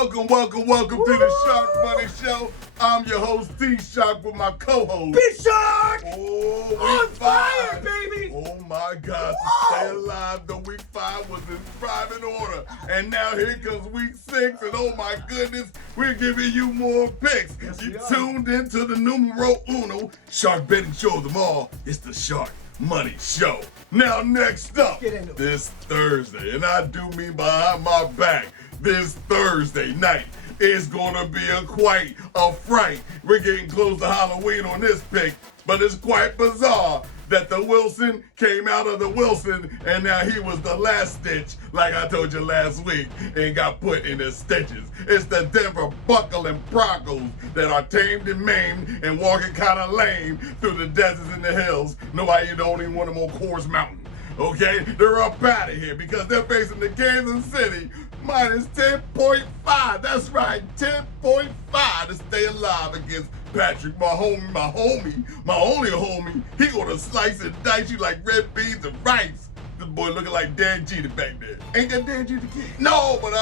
Welcome to the Sharkmoney Show. I'm your host, T-Shark, with my co-host, Big Shark! Oh, on fire, baby! Oh my God, to stay alive, the week 5 was in private order. And now here comes week 6, and oh my goodness, we're giving you more picks. Yes, You we are. tuned into the numero uno shark betting show of them all. It's the Shark Money Show. Now next up, Get into it. this Thursday, and I do mean behind my back, this Thursday night is gonna be quite a fright. We're getting close to Halloween on this pick, but it's quite bizarre that the Wilson came out of the Wilson, and now he was the last stitch, like I told you last week, and got put in his stitches. It's the Denver buckling Broncos that are tamed and maimed and walking kind of lame through the deserts and the hills. Nobody don't even want them on Coors Mountain. Okay, they're up out of here because they're facing the Kansas City minus 10.5. That's right, 10.5 to stay alive against Patrick, my only homie. He gonna slice and dice you like red beans and rice. This boy looking like Dan Jeter back there. Ain't that Dan Jeter kid? No, but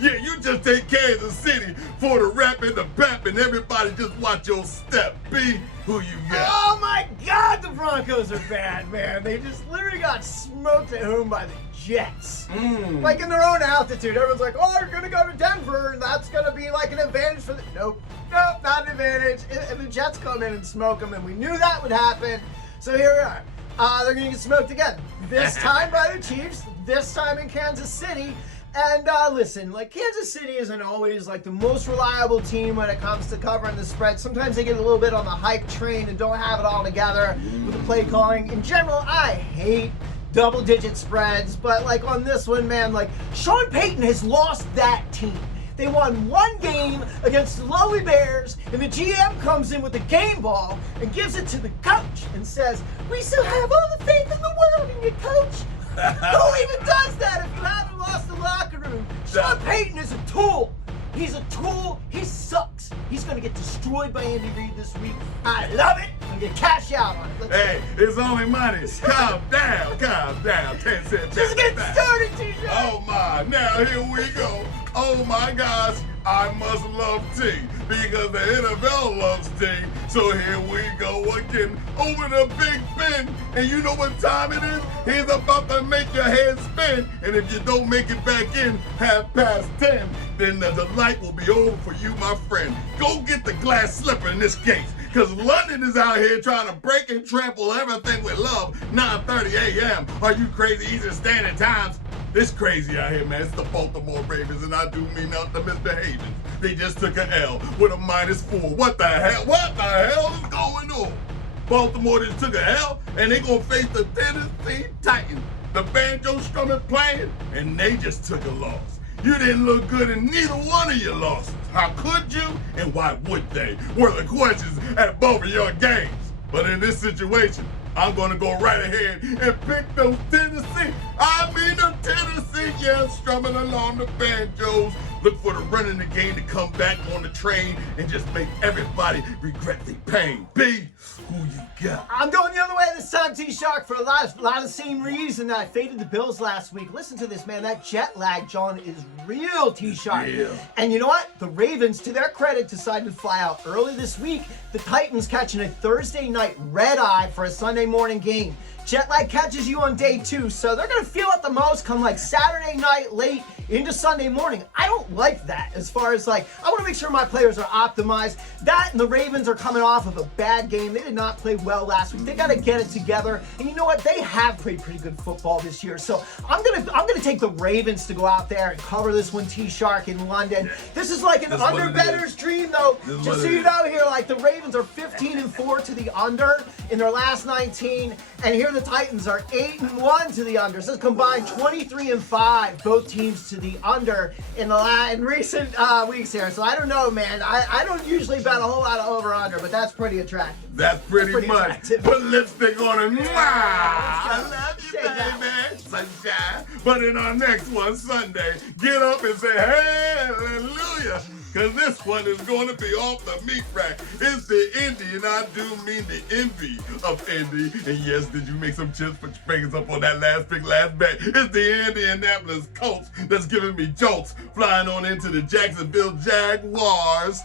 yeah, you just take Kansas City for the rap and the pep, and everybody just watch your step. Be who you got. Oh my God, the Broncos are bad, man. They just literally got smoked at home by the Jets. Like in their own altitude. Everyone's like, oh, you're gonna go to Denver, and that's gonna be like an advantage for the... Nope, not an advantage. And the Jets come in and smoke them, and we knew that would happen. So here we are. They're gonna get smoked again. This time by the Chiefs, this time in Kansas City. And listen, like Kansas City isn't always like the most reliable team when it comes to covering the spread. Sometimes they get a little bit on the hype train and don't have it all together with the play calling. In general, I hate double-digit spreads, but like on this one, man, like Sean Payton has lost that team. They won one game against the lowly Bears, and the GM comes in with the game ball and gives it to the coach and says, we still have all the faith in the world in you, coach. Who even does that if you haven't lost the locker room? Sean Payton is a tool. He's a tool. He sucks. He's going to get destroyed by Andy Reid this week. I love it. I'm going to cash out on it. Hey, it's only money. Calm down. 10 cents. Just get started, TJ. Oh my, now here we go. Oh my gosh, I must love T because the NFL loves T. So here we go again over the Big Ben. And you know what time it is? He's about to make your head spin. And if you don't make it back in 10:30, then the light will be over for you, my friend. Go get the glass slipper in this case. Because London is out here trying to break and trample everything we love. 9:30 a.m. Are you crazy? Eastern Standard Times. It's crazy out here, man. It's the Baltimore Ravens, and I do mean not the misbehaving. They just took an L with a -4. What the hell? What the hell is going on? Baltimore just took an L, and they gonna face the Tennessee Titans. The banjo strumming playing, and they just took a loss. You didn't look good in neither one of your losses. How could you, and why would they? Were the questions at both of your games. But in this situation, I'm going to go right ahead and pick those Tennessee. The Tennessee, yeah, strumming along the banjos. Look for the run in the game to come back on the train and just make everybody regret their pain. B, who you got? I'm going the other way this time, T-Shark, for a lot of the same reason that I faded the Bills last week. Listen to this, man. That jet lag, John, is real, T-Shark. Yeah. And you know what? The Ravens, to their credit, decided to fly out early this week. The Titans catching a Thursday night red eye for a Sunday morning game. Jet lag catches you on day 2, so they're going to feel it the most come like Saturday night late into Sunday morning. I don't like that as far as like, I want to make sure my players are optimized. That and the Ravens are coming off of a bad game. They did not play well last week. They got to get it together. And you know what? They have played pretty good football this year. So I'm gonna take the Ravens to go out there and cover this one, T-Shark, in London. This is like an under bettor's dream, though. Just so you know here, like the Ravens are 15-4 to the under in their last 19. And here the Titans are 8-1 to the under. So it's combined 23-5, both teams to the under in recent weeks here. So I don't know, man. I don't usually bet a whole lot of over-under, but that's pretty attractive. That's pretty much. attractive. Put lipstick on it. Mwah! I love you, Shake that. baby. Sunshine. But in our next one, Sunday, get up and say hallelujah. because this one is going to be off the meat rack. It's the Indy, and I do mean the envy of Indy. And yes, did you make some chips? Put your fingers up on that last bet. It's the Indianapolis Colts that's giving me jolts, flying on into the Jacksonville Jaguars.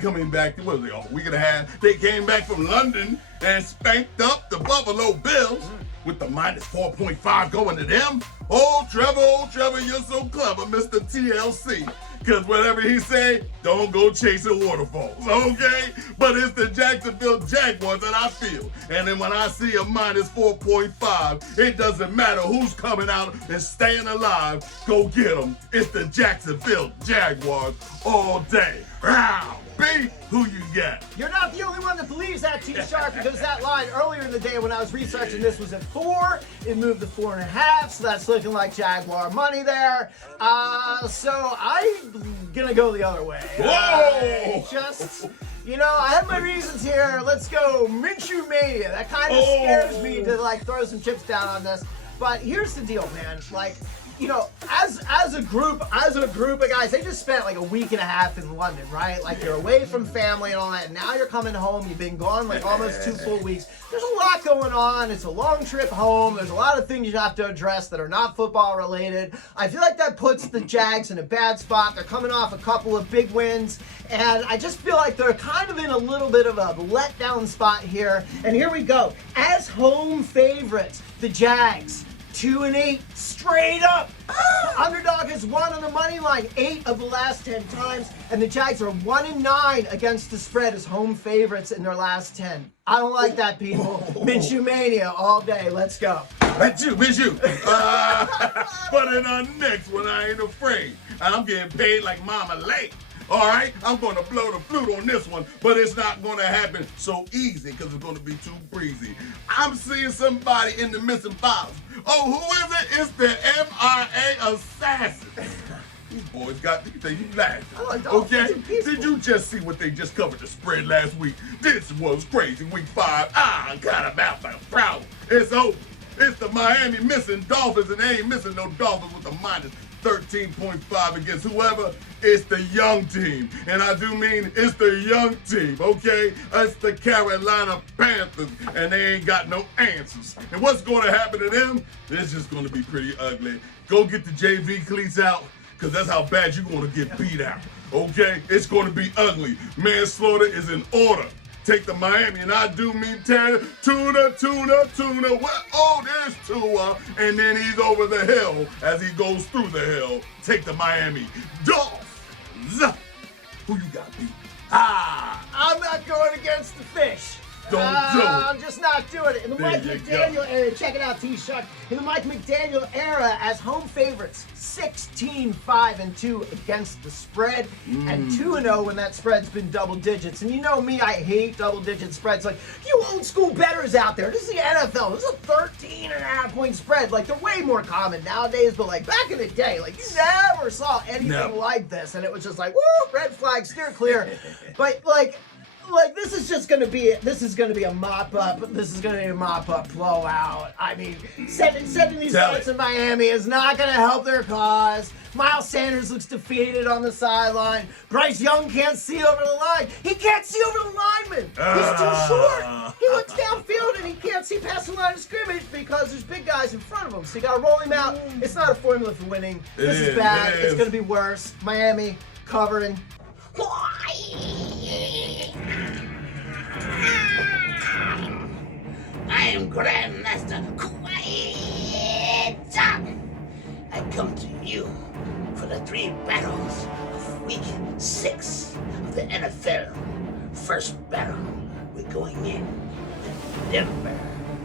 Coming back, what was it, a week and a half? They came back from London and spanked up the Buffalo Bills with the minus 4.5 going to them. Oh, Trevor, you're so clever, Mr. TLC. Because whatever he say, don't go chasing waterfalls, okay? But it's the Jacksonville Jaguars that I feel. And then when I see a minus 4.5, it doesn't matter who's coming out and staying alive. Go get them. It's the Jacksonville Jaguars all day. Wow. B, who you got? You're not the only one that believes that, T-Shark, because that line earlier in the day when I was researching this was at 4. It moved to 4.5, so that's looking like Jaguar money there. So I'm gonna go the other way. Whoa! I have my reasons here. Let's go Minshew Mania. That kind of scares me to throw some chips down on this. But here's the deal, man. As a group of guys, they just spent like a week and a half in London, right? Like you're away from family and all that, and now you're coming home. You've been gone like almost 2 full weeks. There's a lot going on. It's a long trip home. There's a lot of things you have to address that are not football related. I feel like that puts the Jags in a bad spot. They're coming off a couple of big wins, and I just feel like they're kind of in a little bit of a letdown spot here. And here we go. As home favorites, the Jags, 2-8 straight up. Underdog has won on the money line 8 of the last 10 times, and the Jags are 1-9 against the spread as home favorites in their last 10. I don't like that, people. Minshew Mania all day. Let's go. Minshew. But in our next one, I ain't afraid. I'm getting paid like Mama Lake. All right, I'm going to blow the flute on this one, but it's not going to happen so easy because it's going to be too breezy. I'm seeing somebody in the missing files. Oh, who is it? It's the MIA assassin. These boys got these you laughing. Okay? Did you just see what they just covered the spread last week? This was crazy. Week 5. I got a mouth like a problem. It's over. It's the Miami missing Dolphins, and they ain't missing no Dolphins with the minus 13.5 against whoever. It's the young team. And I do mean it's the young team, okay? It's the Carolina Panthers, and they ain't got no answers. And what's going to happen to them? It's just going to be pretty ugly. Go get the JV cleats out, because that's how bad you're going to get beat out, okay? It's going to be ugly. Manslaughter is in order. Take the Miami, and I do mean Tuna. Oh, there's Tua, and then he's over the hill as he goes through the hill. Take the Miami Dolphins. Who you got, B? I'm not going against the fish. Don't do it. I'm just not doing it. In the Mike McDaniel era, check it out, T-Shark. In the Mike McDaniel era, as home favorites, 16-5-2 against the spread, and 2-0 when that spread's been double digits. And you know me, I hate double-digit spreads. Like, you old school bettors out there, this is the NFL. This is a 13.5-point spread. Like, they're way more common nowadays, but like back in the day, like you never saw anything like this, and it was just like, woo, red flag, steer clear. But like this is just gonna be a mop up. This is gonna be a mop up blowout. I mean, sending these guys to Miami is not gonna help their cause. Miles Sanders looks defeated on the sideline. Bryce Young can't see over the line. He can't see over the lineman. He's too short. He looks downfield and he can't see past the line of scrimmage because there's big guys in front of him. So you gotta roll him out. It's not a formula for winning. This is bad. It's gonna be worse. Miami covering. I am Grandmaster Quiet. I come to you for the 3 battles of Week 6 of the NFL. First battle, we're going in with Denver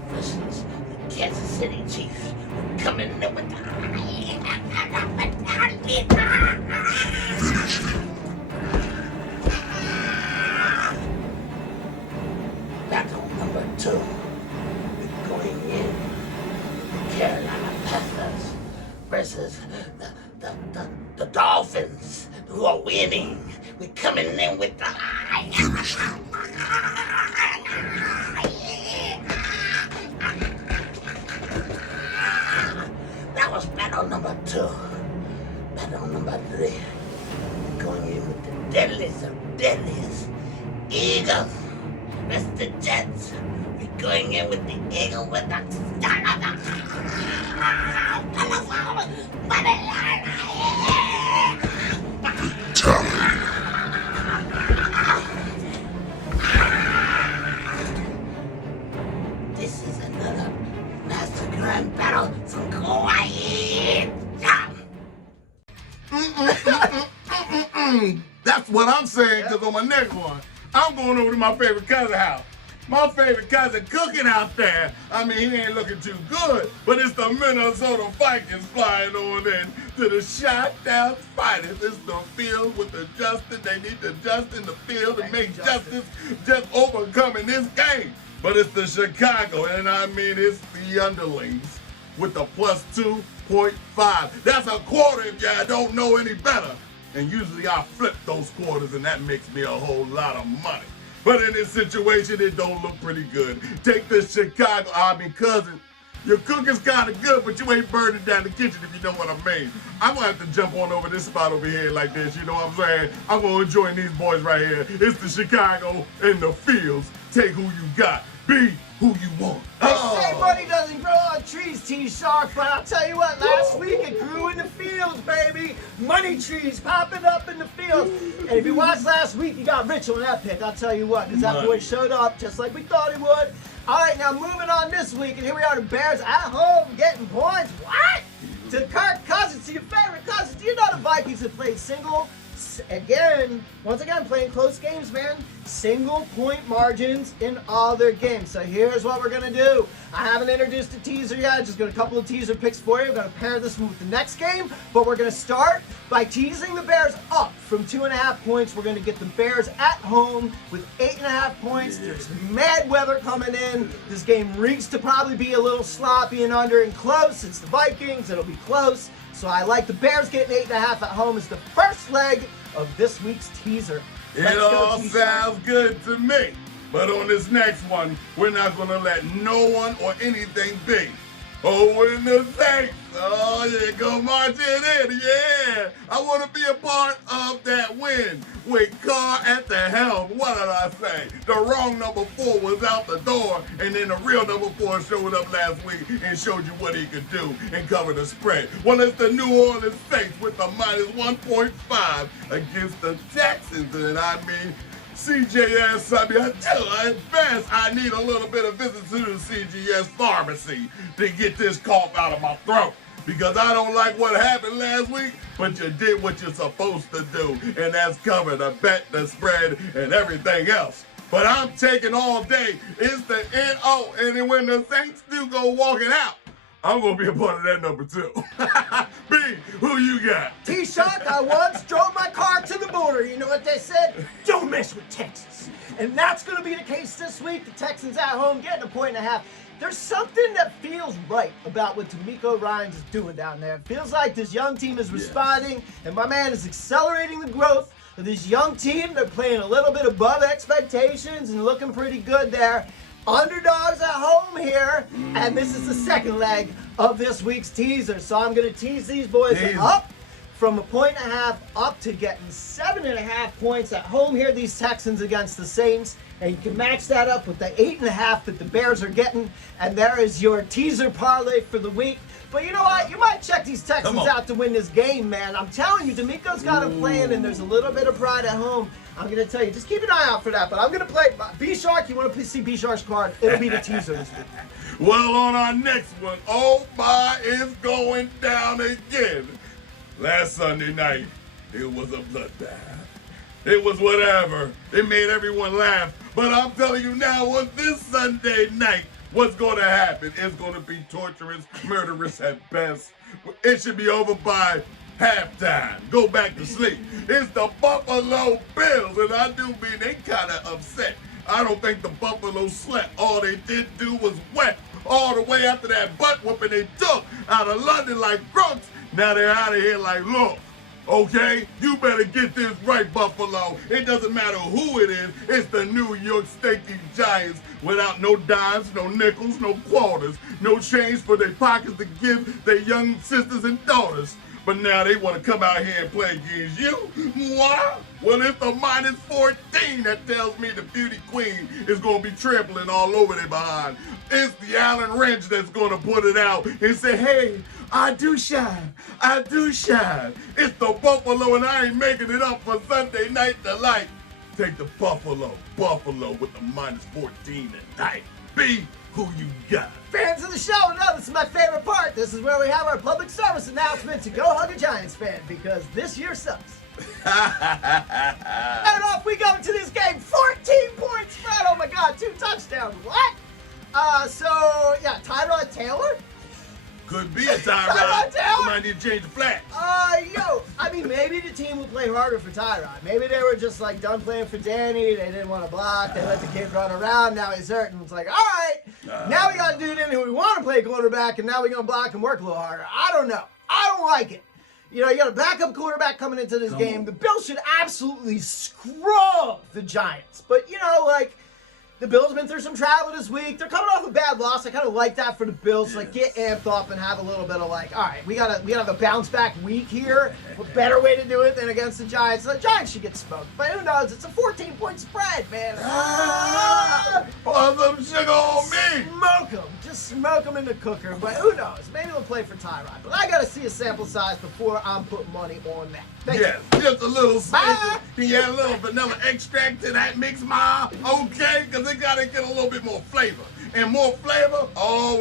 versus the Kansas City Chiefs. We're coming in with battle number 2. We're going in the Carolina Panthers versus the Dolphins, who are winning. We're coming in with the That was battle number 2. Battle number 3. We're going in with the Giants. We're going in with the eagle with the money line. This is another master grand battle from Hawaii. That's what I'm saying, because on my next one, I'm going over to my favorite cousin house. My favorite cousin cooking out there. I mean, he ain't looking too good, but it's the Minnesota Vikings flying on in to the shot-down fighters. It's the field with the Justin. They need the Justin the field to make justice just overcoming this game. But it's the Chicago, and I mean, it's the underlings with the plus 2.5. That's a quarter if y'all don't know any better. And usually I flip those quarters, and that makes me a whole lot of money. But in this situation, it don't look pretty good. Take the Chicago, cousin. Your cooking's kind of good, but you ain't burning down the kitchen, if you know what I mean. I'm going to have to jump on over this spot over here like this, you know what I'm saying? I'm going to join these boys right here. It's the Chicago in the fields. Take who you got. Be who you want. They say money doesn't grow on trees, T-Shark, but I'll tell you what, last week it grew in the fields, baby. Money trees popping up in the fields. And if you watched last week, you got rich on that pick, I'll tell you what, because that boy showed up just like we thought he would. All right, now moving on this week, and here we are, the Bears at home getting points. What? To Kirk Cousins, to your favorite Cousins. Do you know the Vikings have played once again, playing close games, man. Single point margins in all their games. So here's what we're going to do. I haven't introduced a teaser yet. Just got a couple of teaser picks for you. We're going to pair this one with the next game. But we're going to start by teasing the Bears up from 2.5 points. We're going to get the Bears at home with 8.5 points. There's mad weather coming in. This game reeks to probably be a little sloppy and under and close. It's the Vikings. It'll be close. So I like the Bears getting 8.5 at home as the first leg of this week's teaser. It all sounds good to me. But on this next one, we're not going to let no one or anything be. Oh, in the Saints. Oh, yeah, go marching in. Yeah. I want to be a part of that win with Carr at the helm. What did I say? The wrong number 4 was out the door, and then the real number 4 showed up last week and showed you what he could do and cover the spread. Well, it's the New Orleans Saints with the minus 1.5 against the Texans. And I mean, CJS, at best, I need a little bit of visit to the CGS pharmacy to get this cough out of my throat. Because I don't like what happened last week, but you did what you're supposed to do, and that's cover the bet, the spread, and everything else. But I'm taking all day. It's the NO, and then when the Saints do go walking out, I'm going to be a part of that number 2. B, who you got? T-Shark, I once drove my car to the border. You know what they said? Don't mess with Texas. And that's going to be the case this week. The Texans at home getting 1.5. There's something that feels right about what D'Amico Ryans is doing down there. It feels like this young team is responding, and my man is accelerating the growth of this young team. They're playing a little bit above expectations and looking pretty good there. Underdogs at home here, and this is the second leg of this week's teaser. So I'm going to tease these boys up from 1.5 up to getting 7.5 points at home here. These Texans against the Saints. And you can match that up with the 8.5 that the Bears are getting. And there is your teaser parlay for the week. But you know what? You might check these Texans out to win this game, man. I'm telling you, D'Amico's got a plan, and there's a little bit of pride at home. I'm going to tell you, just keep an eye out for that. But I'm going to play B-Shark. You want to see B-Shark's card? It'll be the teaser this week. Well, on our next one, oh my, it's going down again. Last Sunday night, it was a bloodbath. It was whatever. It made everyone laugh. But I'm telling you now, on this Sunday night, what's going to happen? It's going to be torturous, murderous at best. It should be over by halftime. Go back to sleep. It's the Buffalo Bills, and I do mean they kind of upset. I don't think the Buffalo slept. All they did do was wet all the way after that butt whooping they took out of London like crooks. Now they're out of here like, look, okay, you better get this right, Buffalo. It doesn't matter who it is. It's the New York Stinking Giants without no dimes, no nickels, no quarters, no change for their pockets to give their young sisters and daughters. but now they want to come out here and play against you. Why? Well, it's the minus 14 that tells me the beauty queen is going to be trampling all over their behind. It's the Allen wrench that's going to put it out and say, hey, I do shine. I do shine. It's the Buffalo, and I ain't making it up for Sunday night delight. Take the Buffalo with the minus 14 tonight. B, who you got? Fans of the show know this is my favorite part. This is where we have our public service announcement to go hug a Giants fan because this year sucks. And off we go into this game. 14-point spread. Oh my God, 2 touchdowns. What? Yeah, Tyrod Taylor? Could be a Tyrod. Tyrod Taylor? Might need to change the flag. I mean, maybe the team will play harder for Tyrod. Maybe they were just like done playing for Danny. They didn't want to block. They let the kid run around. Now he's hurt, and it's like, all right, now we got a dude in who we want to play quarterback, and now we're gonna block and work a little harder. I don't know. I don't like it. You know, you got a backup quarterback coming into this game. The Bills should absolutely scrub the Giants, but you know, like. The Bills have been through some travel this week. They're coming off a bad loss. I kind of like that for the Bills. Like, get amped up and have a little bit of like, all right, we gotta have a bounce back week here. A better way to do it than against the Giants. The Giants should get smoked, but who knows? It's a 14-point spread, man. Pour some sugar on me. Smoke them. Just smoke them in the cooker. But who knows? Maybe they'll play for Tyrod. But I gotta see a sample size before I'm putting money on that. Yes, just a little sprinkle. Can you add a little vanilla extract to that mix, Ma? Okay, because it got to get a little bit more flavor. And more flavor,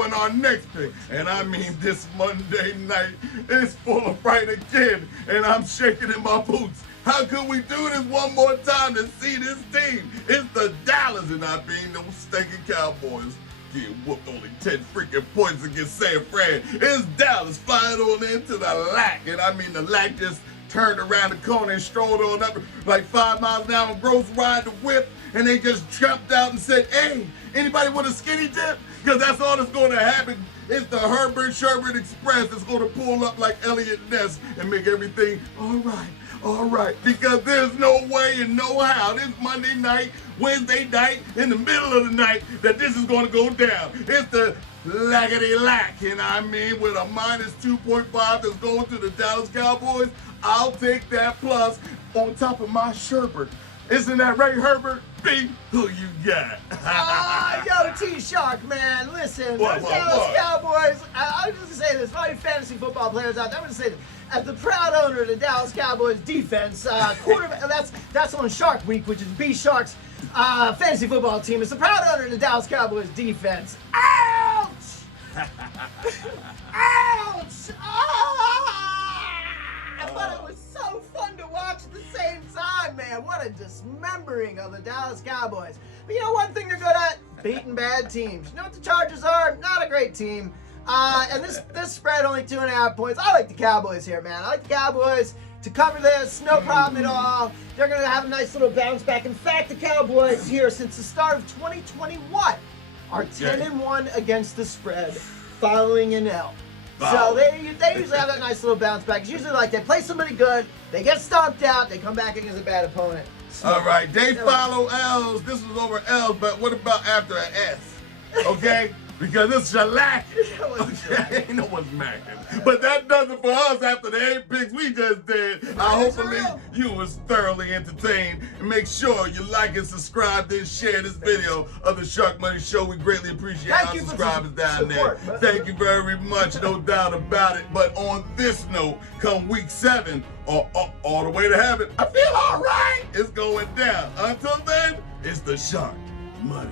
in our next pick. And I mean, this Monday night is full of fright again. And I'm shaking in my boots. How could we do this one more time to see this team? It's the Dallas, and I mean those stinking Cowboys. Getting whooped only 10 freaking points against San Fran. It's Dallas flying on into the lack. And I mean, the lack just turned around the corner and strolled on up like 5 miles an hour, Gross ride the whip, and they just jumped out and said, hey, anybody want a skinny dip? Because that's all that's going to happen. It's the Herbert Sherbert Express that's going to pull up like Elliot Ness and make everything all right. Because there's no way and no how this Monday night, Wednesday night, in the middle of the night that this is going to go down. It's the lackety-lack, and I mean with a minus 2.5 that's going to the Dallas Cowboys, I'll take that plus on top of my Sherbert. Isn't that right, Herbert? B, who you got? Yo, T-Shark, man. Listen, those Dallas Cowboys, I'm just going to say this. For all you fantasy football players out there, I'm going to say this. As the proud owner of the Dallas Cowboys defense, quarterback, that's on Shark Week, which is B Shark's fantasy football team. As the proud owner of the Dallas Cowboys defense. Ouch! Ouch! But it was so fun to watch at the same time, man. What a dismembering of the Dallas Cowboys. But you know one thing they're good at? Beating bad teams. You know what the Chargers are? Not a great team. And this spread only 2.5 points. I like the Cowboys here, man. I like the Cowboys to cover this. No problem at all. They're going to have a nice little bounce back. In fact, the Cowboys here since the start of 2021 are 10-1 against the spread following an L. So they usually have that nice little bounce back. It's usually like they play somebody good, they get stomped out, they come back against a bad opponent. All right, they follow L's. This was over L's, but what about after an S? Okay? Because it's shellac. Okay, ain't no one's macking. But that does it for us after the 8 picks we just did. Hopefully you was thoroughly entertained. And make sure you like and subscribe, then share this video of the Sharkmoney Show. We greatly appreciate our subscribers down there. Thank you very much, no doubt about it. But on this note, come week 7 or all the way to heaven, I feel all right. It's going down. Until then, it's the Shark Money